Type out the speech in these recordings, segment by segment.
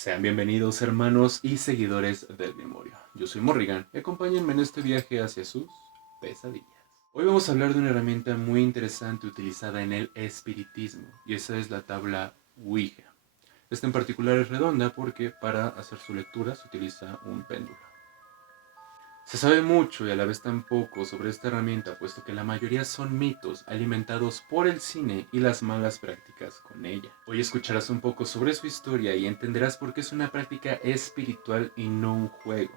Sean bienvenidos hermanos y seguidores del Memorio. Yo soy Morrigan y acompáñenme en este viaje hacia sus pesadillas. Hoy vamos a hablar de una herramienta muy interesante utilizada en el espiritismo y esa es la tabla Ouija. Esta en particular es redonda porque para hacer su lectura se utiliza un péndulo. Se sabe mucho y a la vez tan poco sobre esta herramienta, puesto que la mayoría son mitos alimentados por el cine y las malas prácticas con ella. Hoy escucharás un poco sobre su historia y entenderás por qué es una práctica espiritual y no un juego.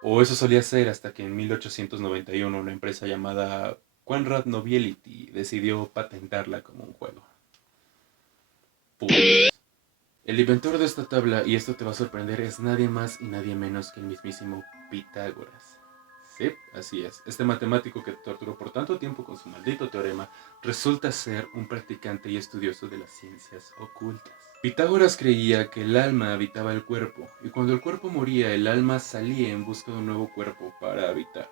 O eso solía ser hasta que en 1891 una empresa llamada Conrad Nobility decidió patentarla como un juego. Pues, el inventor de esta tabla, y esto te va a sorprender, es nadie más y nadie menos que el mismísimo Pitágoras. Sí, así es. Este matemático que torturó por tanto tiempo con su maldito teorema resulta ser un practicante y estudioso de las ciencias ocultas. Pitágoras creía que el alma habitaba el cuerpo, y cuando el cuerpo moría, el alma salía en busca de un nuevo cuerpo para habitar.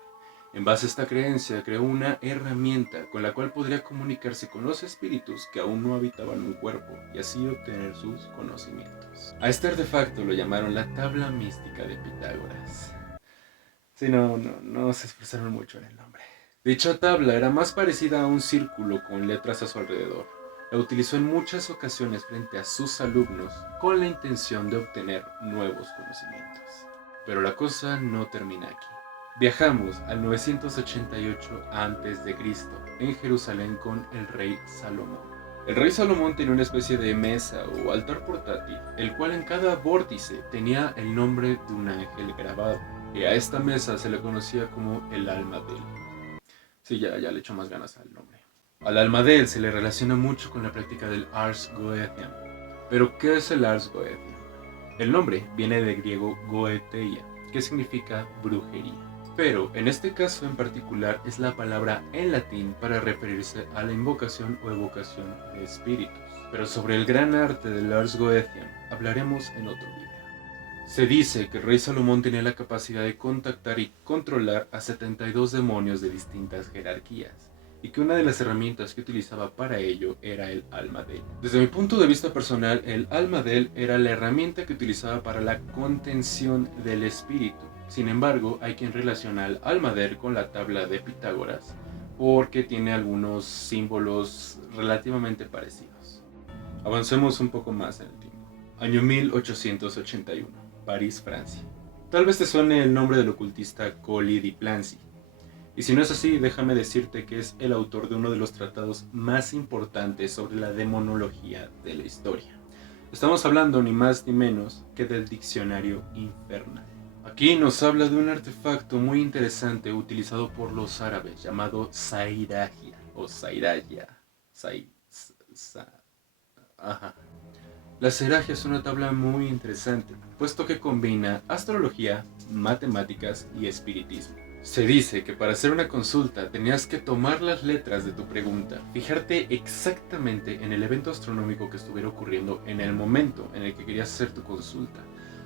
En base a esta creencia, creó una herramienta con la cual podría comunicarse con los espíritus que aún no habitaban un cuerpo y así obtener sus conocimientos. A este artefacto lo llamaron la tabla mística de Pitágoras. Sí, no se esforzaron mucho en el nombre. Dicha tabla era más parecida a un círculo con letras a su alrededor. La utilizó en muchas ocasiones frente a sus alumnos con la intención de obtener nuevos conocimientos. Pero la cosa no termina aquí. Viajamos al 988 a.C. en Jerusalén con el rey Salomón. El rey Salomón tenía una especie de mesa o altar portátil, el cual en cada vórtice tenía el nombre de un ángel grabado. Y a esta mesa se le conocía como el alma de él. Sí, ya le echo más ganas al nombre. Al alma de él se le relaciona mucho con la práctica del Ars Goetheam. Pero, ¿qué es el Ars Goetheam? El nombre viene del griego goeteia, que significa brujería. Pero en este caso en particular es la palabra en latín para referirse a la invocación o evocación de espíritus. Pero sobre el gran arte del Ars Goetheam hablaremos en otro video. Se dice que el rey Salomón tenía la capacidad de contactar y controlar a 72 demonios de distintas jerarquías, y que una de las herramientas que utilizaba para ello era el Almadel. Desde mi punto de vista personal, el Almadel era la herramienta que utilizaba para la contención del espíritu. Sin embargo, hay quien relaciona al Almadel con la tabla de Pitágoras, porque tiene algunos símbolos relativamente parecidos. Avancemos un poco más en el tiempo. Año 1881. París, Francia. Tal vez te suene el nombre del ocultista Colli di Plancy. Y si no es así, déjame decirte que es el autor de uno de los tratados más importantes sobre la demonología de la historia. Estamos hablando ni más ni menos que del Diccionario Infernal. Aquí nos habla de un artefacto muy interesante utilizado por los árabes llamado Sairagia o Sairaya. Ajá. La Seragia es una tabla muy interesante, puesto que combina astrología, matemáticas y espiritismo. Se dice que para hacer una consulta tenías que tomar las letras de tu pregunta, fijarte exactamente en el evento astronómico que estuviera ocurriendo en el momento en el que querías hacer tu consulta.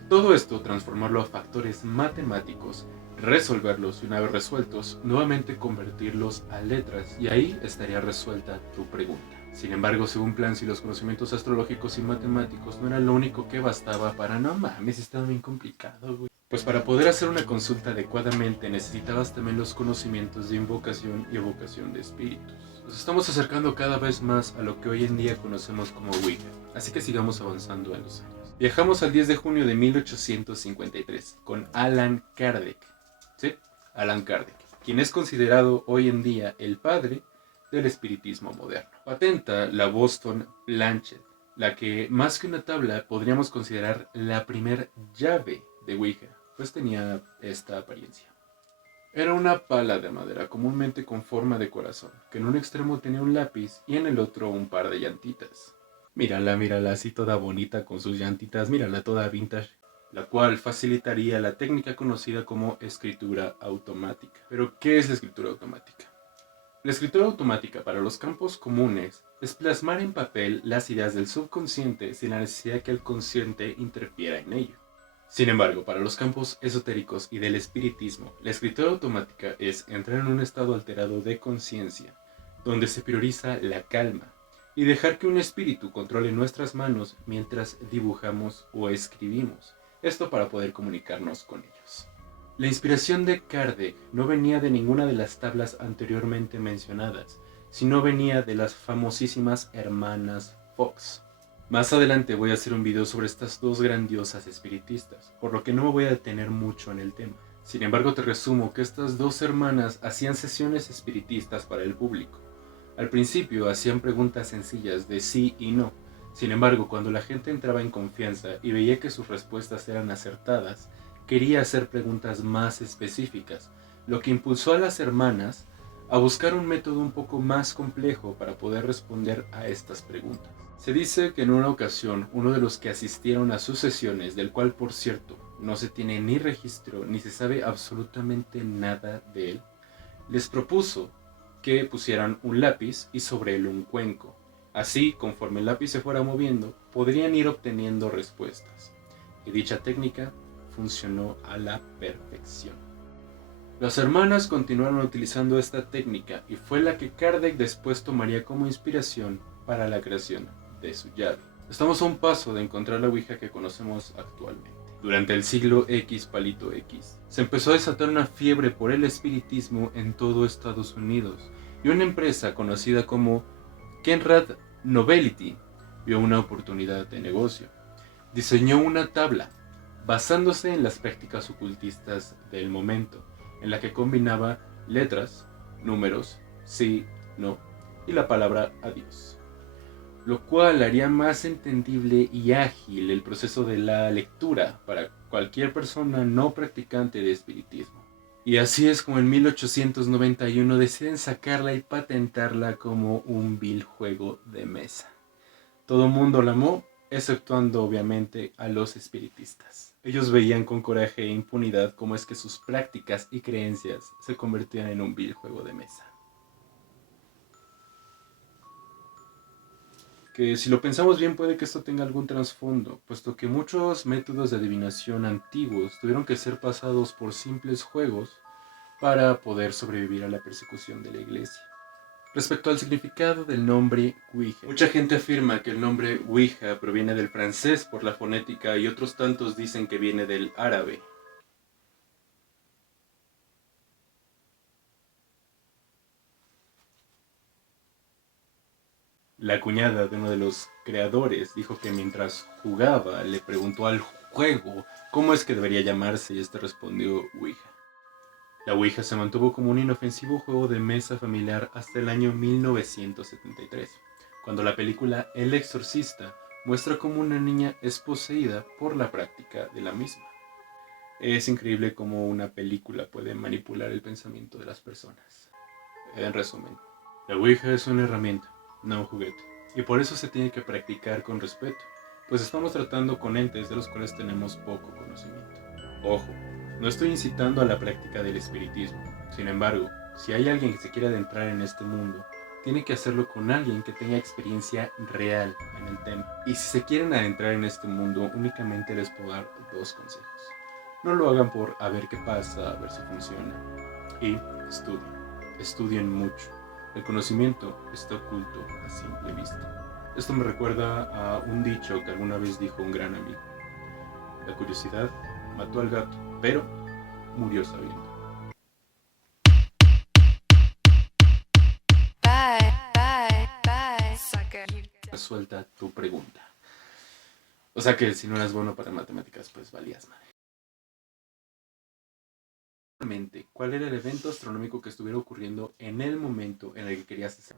Todo esto transformarlo a factores matemáticos, resolverlos y una vez resueltos, nuevamente convertirlos a letras y ahí estaría resuelta tu pregunta. Sin embargo, según Plancy, los conocimientos astrológicos y matemáticos no eran lo único que bastaba para no mames, estaba bien complicado, güey. Pues para poder hacer una consulta adecuadamente necesitabas también los conocimientos de invocación y evocación de espíritus. Nos estamos acercando cada vez más a lo que hoy en día conocemos como Ouija, así que sigamos avanzando en los años. Viajamos al 10 de junio de 1853 con Allan Kardec. ¿Sí? Allan Kardec, quien es considerado hoy en día el padre del espiritismo moderno. Patenta la Boston Blanchet, la que más que una tabla podríamos considerar la primer llave de Ouija, pues tenía esta apariencia. Era una pala de madera comúnmente con forma de corazón, que en un extremo tenía un lápiz y en el otro un par de llantitas. Mírala así toda bonita con sus llantitas, mírala toda vintage, la cual facilitaría la técnica conocida como escritura automática. Pero, ¿qué es la escritura automática? La escritura automática para los campos comunes es plasmar en papel las ideas del subconsciente sin la necesidad de que el consciente interfiera en ello. Sin embargo, para los campos esotéricos y del espiritismo, la escritura automática es entrar en un estado alterado de conciencia, donde se prioriza la calma, y dejar que un espíritu controle nuestras manos mientras dibujamos o escribimos, esto para poder comunicarnos con ellos. La inspiración de Kardec no venía de ninguna de las tablas anteriormente mencionadas, sino venía de las famosísimas hermanas Fox. Más adelante voy a hacer un video sobre estas dos grandiosas espiritistas, por lo que no me voy a detener mucho en el tema. Sin embargo, te resumo que estas dos hermanas hacían sesiones espiritistas para el público. Al principio hacían preguntas sencillas de sí y no. Sin embargo, cuando la gente entraba en confianza y veía que sus respuestas eran acertadas, quería hacer preguntas más específicas, lo que impulsó a las hermanas a buscar un método un poco más complejo para poder responder a estas preguntas. Se dice que en una ocasión uno de los que asistieron a sus sesiones, del cual por cierto no se tiene ni registro ni se sabe absolutamente nada de él, les propuso que pusieran un lápiz y sobre él un cuenco. Así, conforme el lápiz se fuera moviendo, podrían ir obteniendo respuestas. Y dicha técnica funcionó a la perfección. Las hermanas continuaron utilizando esta técnica y fue la que Kardec después tomaría como inspiración para la creación de su llave. Estamos a un paso de encontrar la Ouija que conocemos actualmente. Durante el siglo X palito X, se empezó a desatar una fiebre por el espiritismo en todo Estados Unidos y una empresa conocida como Kenrad Novelty vio una oportunidad de negocio. Diseñó una tabla basándose en las prácticas ocultistas del momento, en la que combinaba letras, números, sí, no y la palabra adiós, lo cual haría más entendible y ágil el proceso de la lectura para cualquier persona no practicante de espiritismo. Y así es como en 1891 deciden sacarla y patentarla como un vil juego de mesa. Todo el mundo la amó, exceptuando obviamente a los espiritistas. Ellos veían con coraje e impunidad cómo es que sus prácticas y creencias se convertían en un vil juego de mesa. Que si lo pensamos bien puede que esto tenga algún trasfondo, puesto que muchos métodos de adivinación antiguos tuvieron que ser pasados por simples juegos para poder sobrevivir a la persecución de la iglesia. Respecto al significado del nombre Ouija, mucha gente afirma que el nombre Ouija proviene del francés por la fonética y otros tantos dicen que viene del árabe. La cuñada de uno de los creadores dijo que mientras jugaba le preguntó al juego cómo es que debería llamarse y este respondió Ouija. La Ouija se mantuvo como un inofensivo juego de mesa familiar hasta el año 1973, cuando la película El Exorcista muestra cómo una niña es poseída por la práctica de la misma. Es increíble cómo una película puede manipular el pensamiento de las personas. En resumen, la Ouija es una herramienta, no un juguete, y por eso se tiene que practicar con respeto, pues estamos tratando con entes de los cuales tenemos poco conocimiento. Ojo, no estoy incitando a la práctica del espiritismo, sin embargo, si hay alguien que se quiere adentrar en este mundo, tiene que hacerlo con alguien que tenga experiencia real en el tema. Y si se quieren adentrar en este mundo, únicamente les puedo dar dos consejos. No lo hagan por a ver qué pasa, a ver si funciona. Y estudien mucho. El conocimiento está oculto a simple vista. Esto me recuerda a un dicho que alguna vez dijo un gran amigo. La curiosidad mató al gato, pero murió sabiendo. Suelta tu pregunta. O sea que si no eras bueno para matemáticas, pues valías madre. ¿Cuál era el evento astronómico que estuviera ocurriendo en el momento en el que querías hacer?